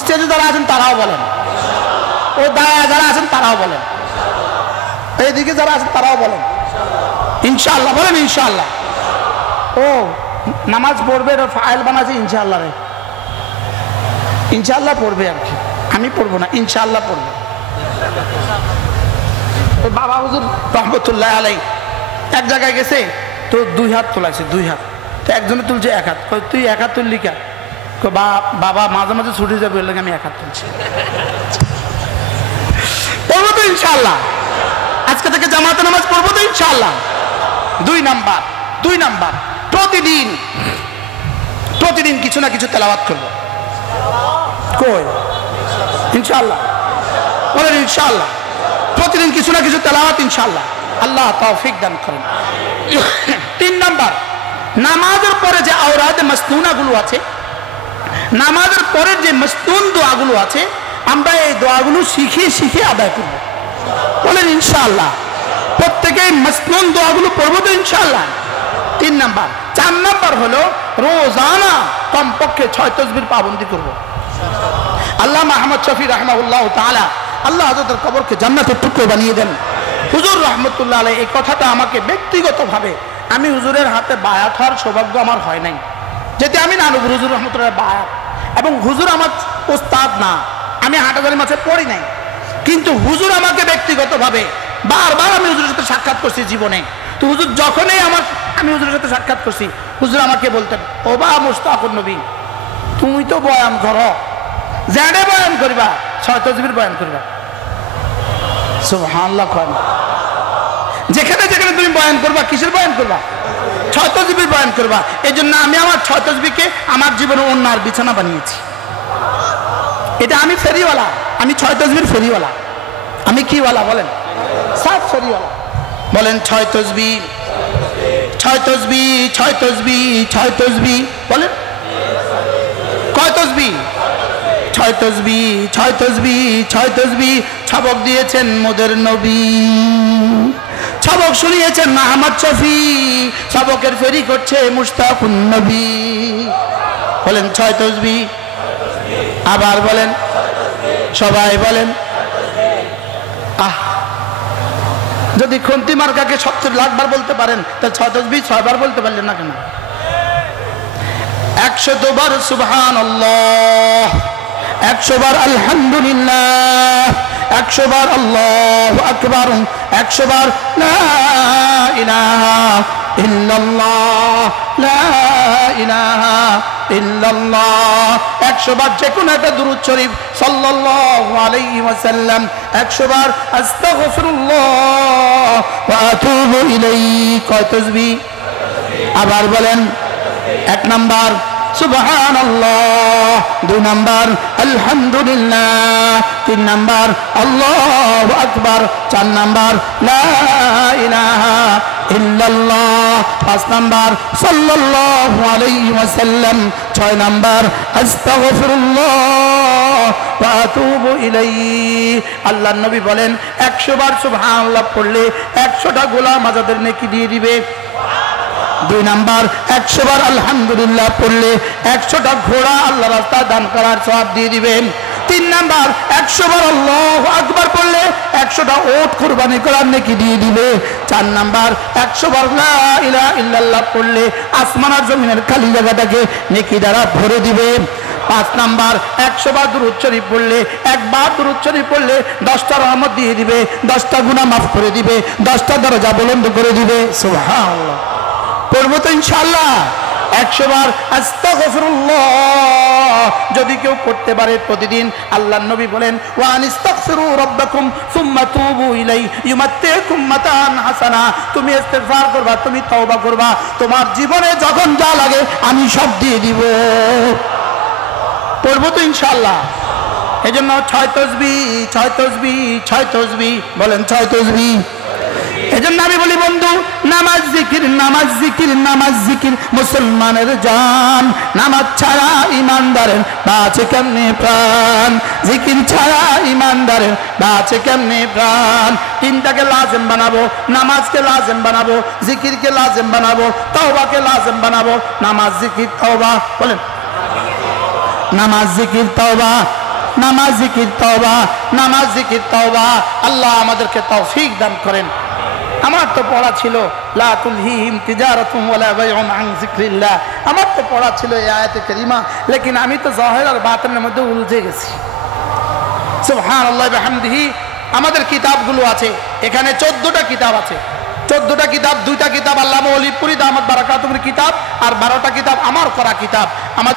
স্টেজে যারা আছেন তারাও বলেন, ও দাঁড়ায় যারা আছেন তারাও বলেন, এইদিকে যারা আছেন তারাও বলেন ইনশাআল্লাহ। বলেন ইনশাআল্লাহ। ও নামাজ পড়বে, ফাইল বানাচ্ছে ইনশাআল্লাহ রে, ইনশাআল্লাহ পড়বে আর কি, আমি পড়বো না, ইনশাআল্লাহ পড়বে। বাবা হুজুর রহমতুল্লাহ আলাই এক জায়গায় গেছে তো 2 হাত তোলাইছে, 2 হাত, তো একজনে তুলছে 1 হাত, তুই 1 হাত তুললি কা? বাবা মাঝে মাঝে ছুটে যাবে, আমি 1 হাত তুলছি। পড়বো তো ইনশাআল্লাহ, আজকে থেকে জামাতে নামাজ পড়বো তো ইনশাআল্লাহ। 2 নাম্বার প্রতিদিন কিছু না কিছু তেলাওয়াত করবো। কই ইনশাআল্লাহ? বলেন ইনশাআল্লাহ। প্রতিদিন কিছু না কিছু তেলাওয়াত ইনশাআল্লাহ, আল্লাহ তৌফিক দান করেন। 3 নাম্বার, নামাজের পরে যে আওরাদে মাসনুনাগুলো আছে, নামাজের পরে যে মাসনুন দোয়াগুলো আছে, আমরা এই দোয়াগুলো শিখে আদায় করব। বলেন ইনশাআল্লাহ। প্রত্যেকেই মাসনুন দোয়াগুলো পড়বো তো ইনশাআল্লাহ। 3 নাম্বার। 4 নাম্বার হলো রোজানা কমপক্ষে 6 তাসবির পাবন্দি করব। আল্লামা আহমদ শফি রাহমাহুল্লাহ তাআলা আল্লাহ হযরতের কবরকে জান্নাতের টুকরো বানিয়ে দেন। হুজুর রহমতুল্লাহ আলাইহি এই কথাটা আমাকে ব্যক্তিগতভাবে, আমি হুজুরের হাতে বায়াত হওয়ার সৌভাগ্য আমার হয় নাই, যেতে আমি নানুপুর হুজুর রহমতুল্লাহ বায়াত, এবং হুজুর আমার ওস্তাদ না, আমি হাটাজারি মাঝে পড়ি নাই, কিন্তু হুজুর আমাকে ব্যক্তিগতভাবে বারবার আমি হুজুরের সাথে সাক্ষাৎ করছি জীবনে। তো হুজুর যখনই আমি হুজুরের সাথে সাক্ষাৎ করছি, হুজুর আমাকে বলতেন, ও বা মুশতাকুন নবী, তুমি তো বয়ান করো, জানে বয়ান করবা, 6 তাসবির বয়ান করবা। সুবহানাল্লাহ। যেখানে যেখানে তুমি বয়ান করবা, কিসের বয়ান করবা? 6 তাসবির বয়ান করবা। এই জন্য আমি আমার 6 তাসবিকে আমার জীবনে অন্যার বিছানা বানিয়েছি। এটা আমি ফেরিওয়ালা, আমি 6 তাসবির ফেরিওয়ালা। আমি কি ওয়ালা বলেন? সাত ফেরিওয়ালা। বলেন 6 তাসবি, 6 তাসবি, 6 তাসবি, 6 তাসবি। বলেন কয় তাসবি? 6 তাসবি, 6 তাসবি, 6 তাসবি। সবক দিয়েছেন মোদের নবী, সবক শুনিয়েছেন আহমদ শফি, সবকের ফেরি করছে মুশতাকুন নবী। বলেন 6 তাসবি। আবার বলেন, সবাই বলেন। যদি খন্তি মার্কাকে 70 লাখ বার বলতে পারেন, তাহলে 6 তাসবি 6 বার বলতে পারলেন না কেন? 100 বার সুবহানাল্লাহ, 100 বার আলহামদুলিল্লাহ, 100 বার আল্লাহু আকবার, 100 বার লা ইলাহা ইল্লাল্লাহ, লা ইলাহা ইল্লাল্লাহ। 100 বার যে কোনো একটা দুরূদ শরীফ সাল্লাল্লাহু আলাইহি ওয়াসাল্লাম, 100 বার আস্তাগফিরুল্লাহ ওয়া আতুবু ইলাইহি। কয় তাসবি? আবার বলেন। 1 নাম্বার সুবহানাল্লাহ, 2 নাম্বার আলহামদুলিল্লাহ, 3 নাম্বার আল্লাহু আকবার, 4 নাম্বার লা ইলাহা ইল্লাল্লাহ, 5 নাম্বার সাল্লাল্লাহু আলাইহি ওয়াসাল্লাম, 6 নাম্বার আস্তাগফিরুল্লাহ ওয়া আতুবু ইলাইহি। আল্লাহর নবী বলেন 100 বার সুবহানাল্লাহ পড়লে 100টা গোলাম আজাদের নেকি দিয়ে দিবে। 2 নাম্বার 100 বার আলহামদুলিল্লাহ পড়লে 100টা ঘোড়া আল্লাহ রাস্তায় দান করার সওয়াব দিয়ে দিবেন। 3 নাম্বার 100 বার আল্লাহু আকবার পড়লে 100টা ওট কুরবানি করার নেকি দিয়ে দিবে। 4 নাম্বার 100 বার লা ইলাহা ইল্লাল্লাহ পড়লে আসমান আর জমিনের খালি জায়গাটাকে নেকি দ্বারা ভরে দিবে। 5 নাম্বার 100 বার দুরূদ শরীফ পড়লে, একবার দুরূদ শরীফ পড়লে 10টা রহমত দিয়ে দিবে, 10টা গুনাহ মাফ করে দিবে, 10টা দরজা বুলন্দ করে দিবে। সুবহানাল্লাহ। পড়বো তো ইনশাআল্লাহ। 100 বার আস্তাগফিরুল্লাহ যদি কেউ করতে পারে প্রতিদিন, আল্লাহর নবী বলেন ওয়া আনিস্তাগফিরু রাব্বাকুম সুম্মা তুবু ইলাইহি ইউমাত্তিকুম মাতান হাসানা। তুমি ইস্তিগফার করবা, তুমি তওবা করবা, তোমার জীবনে যখন যা লাগে আমি সব দিয়ে দিব। পড়বো তো ইনশাআল্লাহ। এজন্য 6 তাসবি, 6 তাসবি, 6 তাসবি। বলেন 6 তাসবি। এজন্য আমি বলি বন্ধু, নামাজ জিকির, নামাজ জিকির, নামাজ জিকির মুসলমানের জান। নামাজ ছাড়া ইমানদারের বাঁচে কেমনে প্রাণ, জিকির ছাড়া ইমানদারের বাঁচে কেমনে প্রাণ। 3টাকে লাজেম বানাবো, নামাজকে লাজেম বানাবো, জিকিরকে লাজেম বানাবো, তওবাকে লাজেম বানাবো। নামাজ জিকির তওবা। বলেন নামাজ জিকির তওবা, নামাজ জিকির তওবা, নামাজ জিকির তওবা। আল্লাহ আমাদেরকে তৌফিক দান করেন। আমার তো পড়া ছিল লা তুলহিহিম তিজারাতুন ওয়ালা বাইউন আন যিকরিল্লাহ, আমার তো পড়া ছিল এই আয়াতে কারিমা, লেকিন আমি তো জাহির আর বাতিনের মধ্যে উলঝে গেছি। সুবহানাল্লাহ ওয়া বিহামদিহি। আমাদের কিতাবগুলো আছে এখানে, 14টা কিতাব আছে, 14টা কিতাব, 2টা কিতাব আল্লামা ওলিপুরি দামাত বারাকাতুহুর কিতাব, আর 12টা কিতাব আমার করা কিতাব। আমার